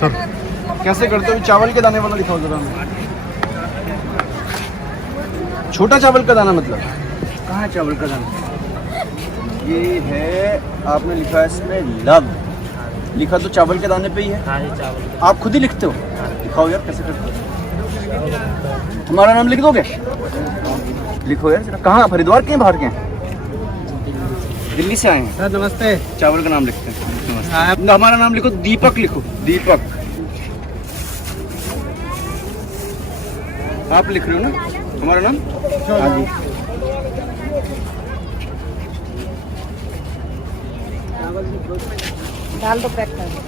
Sir कैसे करते हो? चावल के दाने वाला दिखाओ जरा। छोटा चावल का दाना मतलब कहाँ है चावल का दाना? ये है, आपने लिखा है इसमें लव, लिखा तो चावल के दाने पे ही है। आप खुद ही लिखते हो? दिखाओ यार कैसे करते हो। हमारा नाम लिख दोगे? लिखो यार जरा। कहाँ, हरिद्वार के हैं, बाहर के हैं? दिल्ली से आए हैं सर नमस्ते। चावल का नाम लिखते हैं। हमारा नाम लिखो, दीपक लिखो, दीपक। आप लिख रहे हो ना हमारा नाम? हाँ जी। डाल दो, पैक कर दो।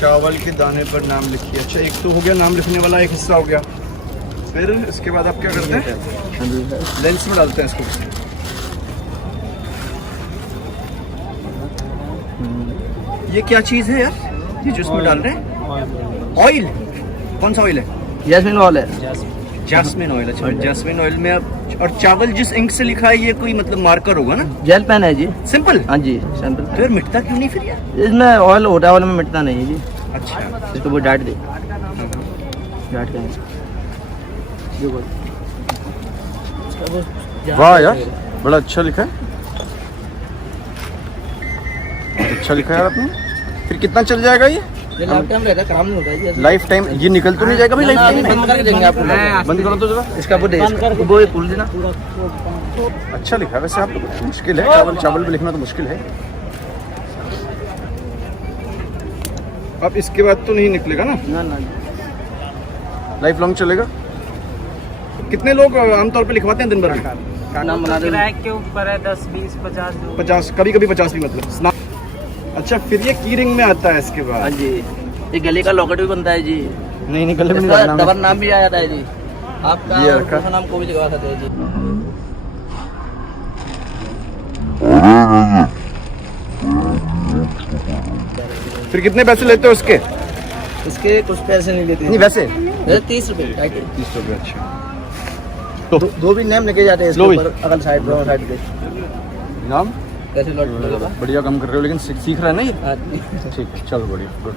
चावल के दाने पर नाम लिखिए। अच्छा, एक तो हो गया नाम लिखने वाला, एक हिस्सा हो गया। फिर इसके बाद आप क्या करते हैं? लेंस में डालते हैं इसको। ये क्या चीज़ है यार, ये जो इसमें डाल रहे हैं? ऑयल। कौन सा ऑयल है? जैस्मिन ऑयल है। Jasmine oil. अच्छा, जैस्मिन ऑयल में अब, और चावल जिस इंक से लिखा है ये कोई मतलब मार्कर होगा ना? जेल पेन है जी। सिंपल? हाँ जी सिंपल। फिर मिटता क्यों नहीं फिर यार? इसमें ऑयल होता है, ऑयल में मिटता नहीं है जी। अच्छा, इसको वो डाट दे, डाट के वाह यार, बड़ा अच्छा लिखा है। अच्छा लिखा है यार आपने। फिर कितना चल जाएगा ये? लाइफ टाइम रहता है, काम नहीं होता है जी। Life time? ये निकल तो नहीं जाएगा भाई लाइफ टाइम में? बंद करके देंगे आपको। बंद करो तो जरा। इसका वो दे, वो ये खोल देना। अच्छा लिखा है वैसे। आप मुश्किल है, चावल चावल भी लिखना तो मुश्किल है। अब इसके बाद तो नहीं निकलेगा ना? ना ना लाइफ लॉन्ग चलेगा। कितने लोग आमतौर पे लिखवाते हैं दिन भर में? नाम बना दे। किराए के ऊपर है, 10, 20, 50 जो। 50, कभी कभी 50 भी मतलब। अच्छा, फिर ये की रिंग में आता है इसके हाँ बाद? जी, ये गले का लॉकेट भी बनता है जी। नहीं गले में नहीं इसका लगाना। डबल नाम भी आ जाता है जी। आपका ये रखा। दूसरा नाम को भी लिखवा सकते हैं जी। फिर कितने पैसे लेते हो इसके? इसके कुछ पैसे नहीं लेते नहीं वैसे 30 रुपए। 30 रुपये। अच्छा, दो भी नेम लिखे जाते हैं इसके लो भी। ऊपर, अगल साइड दोनों साइड पे। नाम कैसे लौट लगेगा? बढ़िया काम कर रहे हो, लेकिन सीख रहा है ना ये? हाँ जी। ठीक है, चलो बढ़िया, गुड।